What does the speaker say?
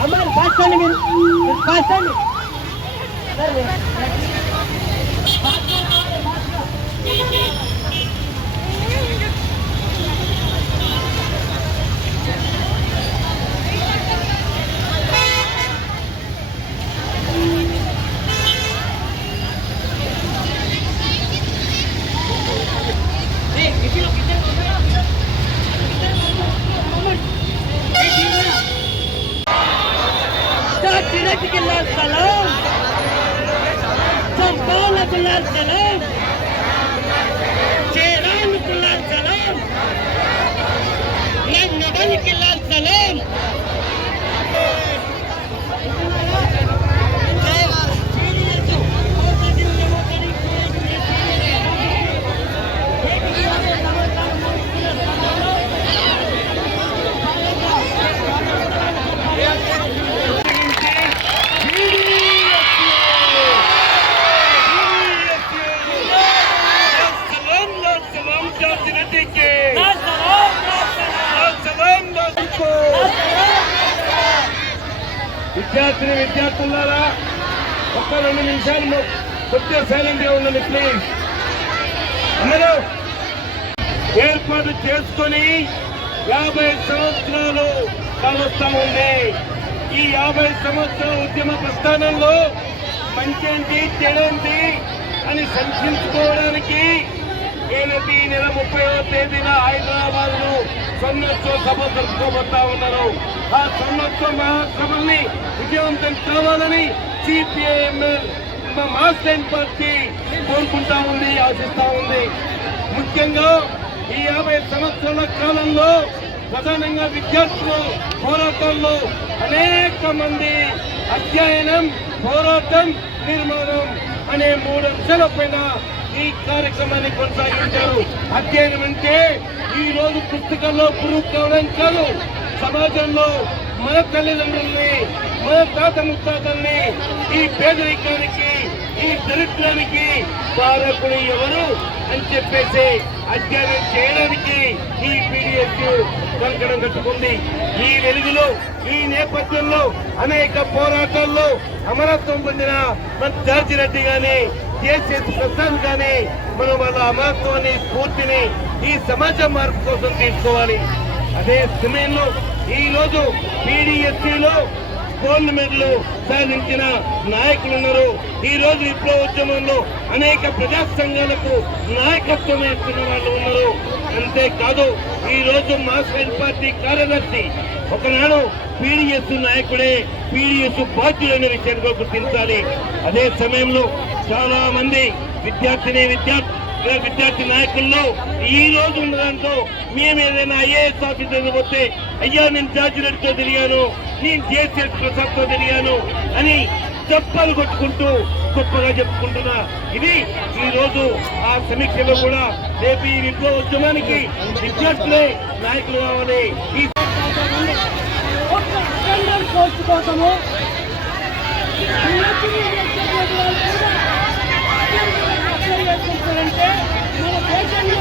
అమ్మాయి కాస్తాను మీరు కాస్తాను Güneşlikler selam. Çampanaklar selam. Ceyranlıklar selam. Mennebanikiler selam. విద్యార్థిని విద్యార్థులారా ఒక్క రెండు నిమిషాలు కొద్దిగా సైలెంట్గా ఉండండి ప్లీజ్ అందరూ ఏర్పాటు చేసుకొని యాభై సంవత్సరాలు కాలుస్తా ఉంది. ఈ యాభై సంవత్సరాల ఉద్యమ ప్రస్థానంలో మంచేంటి చెడేంటి అని సంక్షించుకోవడానికి నేను ఈ నెల ముప్పైవ తేదీన హైదరాబాద్ లో సభ జరుపుకోబోతా ఉన్నారు. ఆ స్వర్ణోత్సవ మహాసభల్ని విజయవంతం కావాలని సిపిఐఎంఎల్ మాస్ లైన్ పార్టీ కోరుకుంటా ఉంది ఆశిస్తా ఉంది. ముఖ్యంగా ఈ యాభై సంవత్సరాల కాలంలో ప్రధానంగా విద్యార్థులు పోరాటంలో అనేక మంది అధ్యయనం పోరాటం నిర్మాణం అనే మూడు అంశాల పైన ఈ కార్యక్రమాన్ని కొనసాగించారు. అధ్యయనం అంటే ఈ రోజు పుస్తకాల్లో ప్రూఫ్ కావడం కాదు సమాజంలో మన తల్లిదండ్రుల్ని మన తాత ముత్తాతల్ని ఈ పేదరికానికి ఈ దరిద్రానికి కారకులు ఎవరు అని చెప్పేసి అధ్యయనం చేయడానికి పీడిఎస్ కంకణం కట్టుకుంది. ఈ వెలుగులో ఈ నేపథ్యంలో అనేక పోరాటాల్లో అమరత్వం పొందిన మన జార్జి రెడ్డి గాని కేసీఎస్ ప్రసాద్ గాని మనం వాళ్ళ అమరత్వాన్ని స్ఫూర్తిని ఈ సమాజ మార్పు కోసం తీసుకోవాలి. అదే సమయంలో ఈ రోజు పీడిఎస్సీలో గోల్డ్ మెడల్ సాధించిన నాయకులు ఉన్నారు ఈ రోజు విప్లవ ఉద్యమంలో అనేక ప్రజా సంఘాలకు నాయకత్వం వేస్తున్న వాళ్ళు ఉన్నారు. అంతేకాదు ఈ రోజు మాస్టర్ పార్టీ కార్యదర్శి ఒకనాడు పీడిఎస్ నాయకుడే పీడిఎస్ బాధ్యులైన విషయాన్ని కూడా గుర్తించాలి అదే సమయంలో చాలా మంది విద్యార్థిని విద్యార్థి విద్యార్థి నాయకుల్లో ఈ రోజు ఉన్న దాంట్లో మేము ఏదైనా ఐఏఎస్ ఆఫీసర్ పోతే అయ్యా నేను జార్జి రెడ్డితో తిరిగాను నేను జేసీఎస్ ప్రసాద్తో తిరిగాను అని చెప్పలు కొట్టుకుంటూ గొప్పగా చెప్పుకుంటున్నా. ఇది ఈ రోజు ఆ సమీక్షలో కూడా రేపు ఈ విప్లవ ఉద్యమానికి విద్యార్థులే నాయకులు కావాలి. ఈ ఒక్క అటెండెన్స్ పోస్ట్ కోసము మన దేశంలో